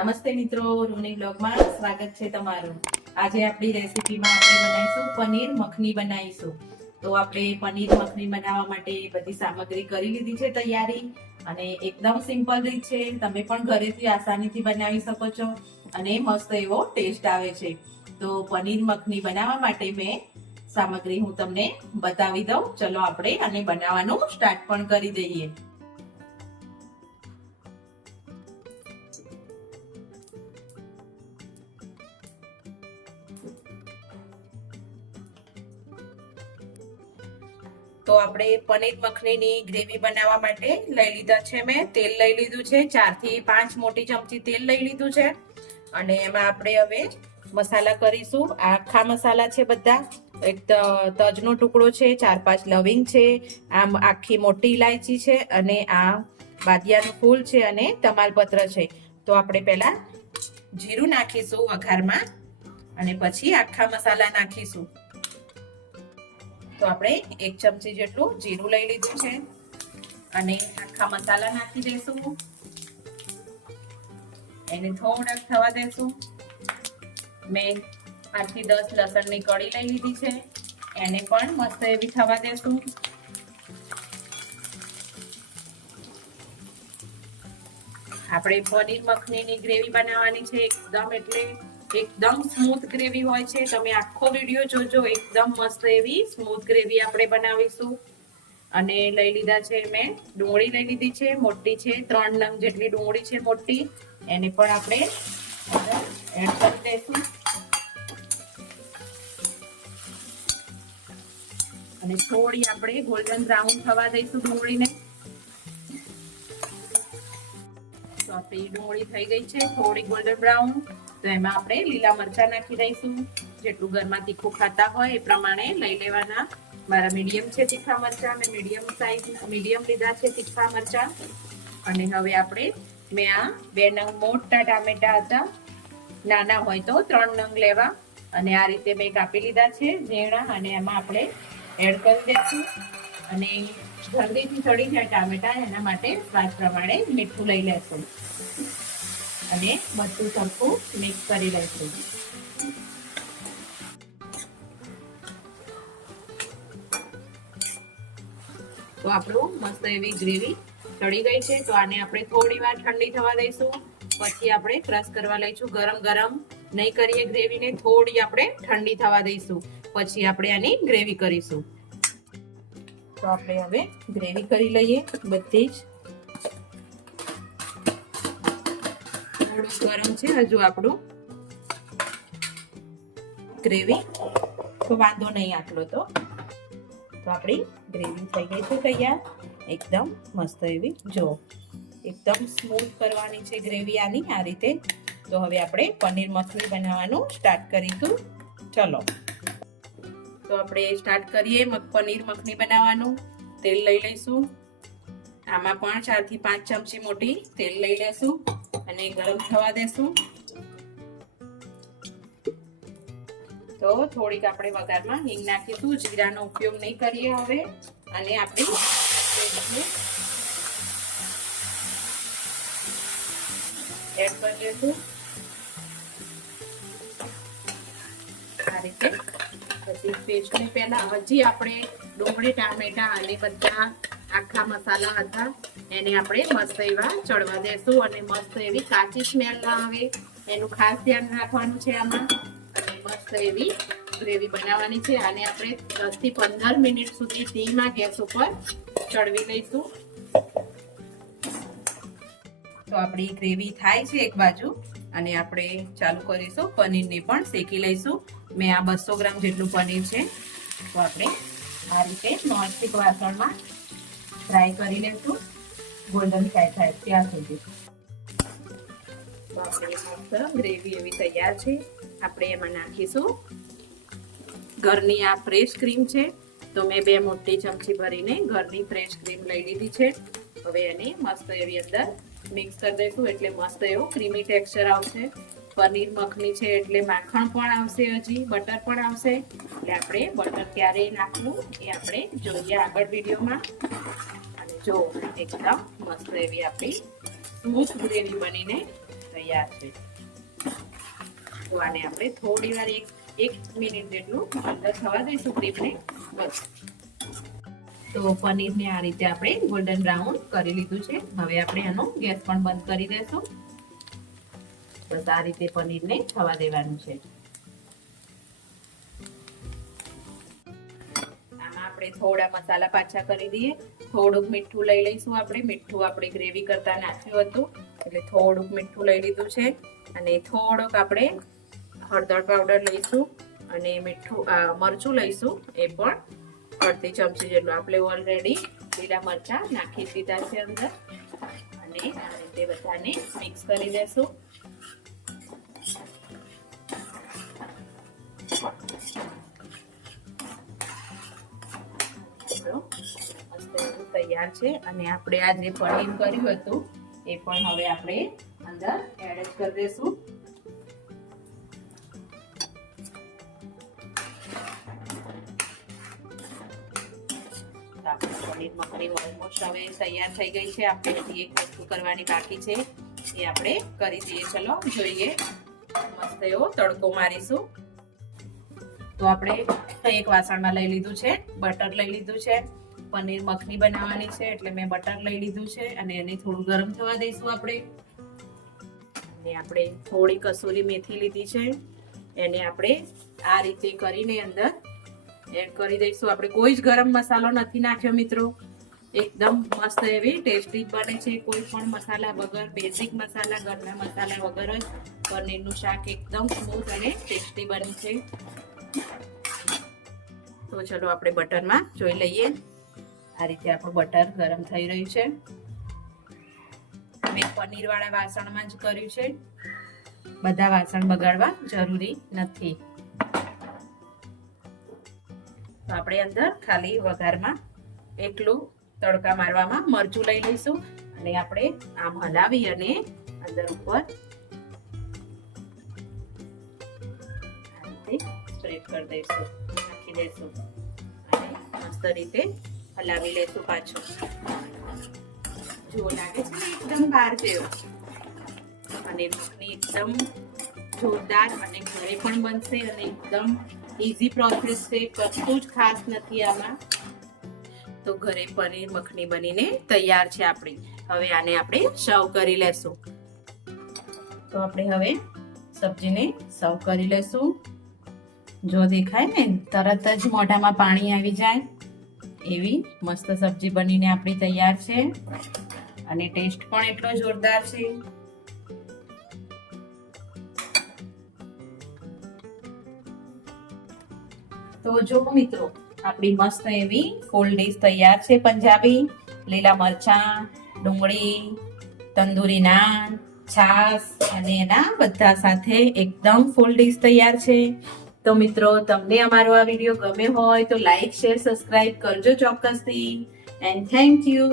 નમસ્તે મિત્રો રૂની બ્લોગમાં સ્વાગત છે તમારું. આજે આપણી રેસીપીમાં આપણે બનાવીશું પનીર મખની બનાવીશું. તો આપણે પનીર મખની બનાવવા માટે બધી સામગ્રી કરી લીધી છે તૈયારી અને એકદમ સિમ્પલ રીત છે. તમે પણ ઘરેથી આસાનીથી બનાવી શકો છો અને મસ્ત એવો ટેસ્ટ આવે છે. તો પનીર મખની બનાવવા માટે મેં સામગ્રી હું તમને બતાવી દઉં. ચલો આપણે અને બનાવવાનું સ્ટાર્ટ પણ કરી દઈએ. તો આપણે પનીર મખનીની ગ્રેવી બનાવવા માટે લઈ લીધા છે મેં. તેલ લઈ લીધું છે. ચારથી પાંચ મોટી ચમચી તેલ લઈ લીધું છે. અને એમાં આપણે હવે મસાલા કરીશું. આખા મસાલા છે બધા. એક તજનો ટુકડો છે, ચાર પાંચ લવિંગ છે, આમ આખી મોટી ઇલાયચી છે અને આ બાદિયાનું ફૂલ છે અને તમાલપત્ર છે. તો આપણે પહેલા જીરું નાખીશું વઘારમાં અને પછી આખા મસાલા નાખીશું. તો આપણે એક ચમચી જેટલું જીરું લઈ લીધું છે. અને આખા મસાલા નાખી દઈશું એને થોડાક થવા દઈશું મેં પાંચથી દસ લસણની કળી લઈ લીધી છે. એને પણ મસ્ત એવી થવા દેશું. આપણે પનીર મખનીની ગ્રેવી બનાવવાની છે એકદમ એટલે એકદમ સ્મૂથ ગ્રેવી હોય છે. તમે આખો વીડિયો જોજો, એકદમ મસ્ત એવી સ્મૂથ ગ્રેવી આપણે બનાવીશું. અને લઈ લીધા છે મેં, ડુંગળી લઈ લીધી છે, મોટી છે, ત્રણ નંગ જેટલી ડુંગળી છે મોટી. એને પણ આપણે એડ કરી દઈશું. અને થોડી આપણે ગોલ્ડન બ્રાઉન થવા દઈશું ડુંગળીને. તો આપણી ડુંગળી થઈ ગઈ છે, થોડી ગોલ્ડન બ્રાઉન. તો એમાં આપણે લીલા મરચા નાખી દઈશું. જેટલું ઘરમાં તીખું ખાતા હોય એ પ્રમાણે લઈ લેવાના. મારા મીડિયમ છે તીખા મરચા મેં મીડિયમ સાઈઝ મીડિયમ લીધા છે તીખા મરચા. અને હવે આપણે મેં આ બે નંગ મોટા ટામેટા હતા. નાના હોય તો ત્રણ નંગ લેવા. અને આ રીતે મેં કાપી લીધા છે ઝીણા અને એમાં આપણે એડ કરી દઈશું. અને જલ્દીથી સડી જાય ટામેટા એના માટે સ્વાદ પ્રમાણે મીઠું લઈ લેશું. અને બધું સરખું મિક્સ કરી લઈશું. તો આપણું મસ્ત એવી ગ્રેવી ચડી ગઈ છે. તો આને આપણે થોડી વાર ઠંડી થવા દઈશું. પછી આપણે ક્રશ કરવા લઈશું ગરમ ગરમ. નહીં કરીએ ગ્રેવીને, થોડી આપણે ઠંડી થવા દઈશું. પછી આપણે આની ગ્રેવી કરીશું. તો આપણે હવે ગ્રેવી કરી લઈએ બધી જ. થોડું ગરમ છે હજુ આપણું ગ્રેવી. તો વાંધો નહીં આટલો તો. તો આપણી ગ્રેવી થઈ ગઈ છે તૈયાર. એકદમ મસ્ત એવી. જો, એકદમ સ્મૂથ કરવાની છે ગ્રેવી આની, આ રીતે. તો હવે આપણે પનીર મખની બનાવવાનું સ્ટાર્ટ કરીશું. ચલો. તો આપણે સ્ટાર્ટ કરીએ પનીર મખની બનાવવાનું. તેલ લઈ લઈશું. આમાં પણ ચારથી પાંચ ચમચી મોટી તેલ લઈ લેશું અને ગરમ થવા દેશું. તો થોડીક આપણે વઘારમાં હિંગ નાખીશું. જીરાનો ઉપયોગ નહીં કરીએ હવે. અને આપણે કરી દઈશું આ રીતે. પછી પેસ્ટને હજી આપણે ડુંગળી, ટામેટા અને બધા આખા મસાલા હતા. એને આપણે મસ્ત એવા ચડવા દેશું અને મસ્ત એવી કાચી સ્મેલ ના આવે. એનું ખાસ ધ્યાન રાખવાનું છે આમાં. અને મસ્ત એવી ગ્રેવી બનાવવાની છે. આને આપણે દસથી પંદર મિનિટ સુધી ધીમા ગેસ ઉપર ચડવી લઈશું. તો આપણી ગ્રેવી થાય છે એક બાજુ. અને આપણે ચાલુ કરીશું. પનીરને પણ શેકી લઈશું. મેં આ બસો ગ્રામ જેટલું પનીર છે. તો આપણે આ રીતે નોનસ્ટિક વાસણમાં ફ્રાય કરી લઈશું ગોલ્ડન ફ્રાય થાય ત્યાં સુધી. મસ્ત ગ્રેવી એવી તૈયાર છે. આપણે એમાં નાખીશું. ઘરની આ ફ્રેશ ક્રીમ છે. તો મેં બે મોટી ચમચી ભરીને ઘરની ફ્રેશ ક્રીમ લઈ લીધી છે. હવે એને મસ્ત એવી અંદર મિક્સ કરી દઈશું એટલે મસ્ત એવો ક્રીમી ટેક્સચર આવશે. પનીર મખની છે એટલે માખણ પણ આવશે હજી, બટર પણ આવશે. એટલે આપણે બટર ક્યારે નાખવું એ આપણે જોઈએ આગળ વિડીયોમાં. જો એકદમ મસ્ત એવી આપણી સ્મૂથ ગ્રેવી બનીને તૈયાર છે. તો આને આપણે થોડી વાર એક એક મિનિટ જેટલું અંદર થવા દઈશું ક્રીમને બસ. તો પનીરને આ રીતે આપણે ગોલ્ડન બ્રાઉન કરી લીધું છે. હવે આપણે આનો ગેસ પણ બંધ કરી દેશું. બસ આ રીતે પનીરને થવા દેવાનું છે. આપણે થોડા મસાલા પાછા કરી દઈએ. થોડુંક મીઠું લઈ લઈશું આપણે. મીઠું આપણે ગ્રેવી કરતા નાખ્યું હતું. એટલે થોડુંક મીઠું લઈ લીધું છે. અને થોડોક આપણે હળદર પાવડર લઈશું અને મીઠું મરચું લઈશું. એ પણ અડધી ચમચી જેટલું. આપણે ઓલરેડી લીલા મરચાં નાખી દીધા છે અંદર. અને રીતે બધાને મિક્સ કરી દેશું. મસ્ત એવું તૈયાર છે. અને આપણે આ જે પનીર કર્યું હતું, એ પણ હવે આપણે અંદર એડ કરી દઈશું. પનીર મખની ઓલમોસ્ટ હવે તૈયાર થઈ ગઈ છે. આપણે એક વસ્તુ કરવાની બાકી છે. એ આપણે કરી દઈએ. ચલો, જોઈએ. મસ્ત એવો તડકો મારીશું. તો આપણે એક વાસણમાં લઈ લીધું છે, બટર લઈ લીધું છે, પનીર મખની બનાવવાની છે, એટલે મેં બટર લઈ લીધું છે અને એને થોડું ગરમ થવા દઈશું આપણે. અને આપણે થોડી કસૂરી મેથી લીધી છે, એને આપણે આ રીતે કરીને અંદર એડ કરી દઈશું. આપણે કોઈ જ ગરમ મસાલો નથી નાખ્યો મિત્રો. એકદમ મસ્ત એવી ટેસ્ટી બને છે. કોઈ પણ મસાલા વગર, બેઝિક મસાલા, ઘરના મસાલા વગર જ પનીરનું શાક એકદમ સ્મૂથ અને ટેસ્ટી બને છે. તો ચલો આપણે બટરમાં જોઈ લઈએ. આ રીતે આપણું બટર ગરમ થઈ રહ્યું છે. મેં પનીર વાળા વાસણમાં જ કર્યું છે. બધા વાસણ બગાડવા જરૂરી નથી. તો આપણે અંદર ખાલી વઘારમાં એકલું તડકા મારવામાં મરચું લઈ લઈશું અને આપણે આમ હલાવી અને અંદર ઉપર આ રીતે સ્પ્રેડ કરી દઈશું, નાખી દઈશું અને મસ્ત રીતે હલાવી લઈશું પાછું. જો લાગે છે એકદમ બહાર જેવો મખની એકદમ જોરદાર અને ઘરે પણ બનશે અને એકદમ ઇઝી પ્રોસેસ છે, કશું જ ખાસ નથી આમાં. તો ઘરે પનીર મખની બનીને તૈયાર છે આપણી. હવે આને આપણે સર્વ કરી લેશું. તો આપણે હવે સબ્જીને સર્વ કરી લેશું. જો દેખાય ને, તરત જ મોઢામાં પાણી આવી જાય. એવી મસ્ત સબ્જી બનીને આપણી તૈયાર છે. અને ટેસ્ટ પણ એટલો જોરદાર છે. તો જો મિત્રો, આપણી મસ્ત એવી ફૂલ ડીશ તૈયાર છે પંજાબી. લીલા મરચાં, ડુંગળી, તંદૂરી નાન છાસ અને એના બધા સાથે એકદમ ફૂલ ડીશ તૈયાર છે. તો મિત્રો, તમને અમારો આ વીડિયો ગમે હોય તો લાઈક શેર સબસ્ક્રાઈબ કરજો ચોક્કસથી. And thank you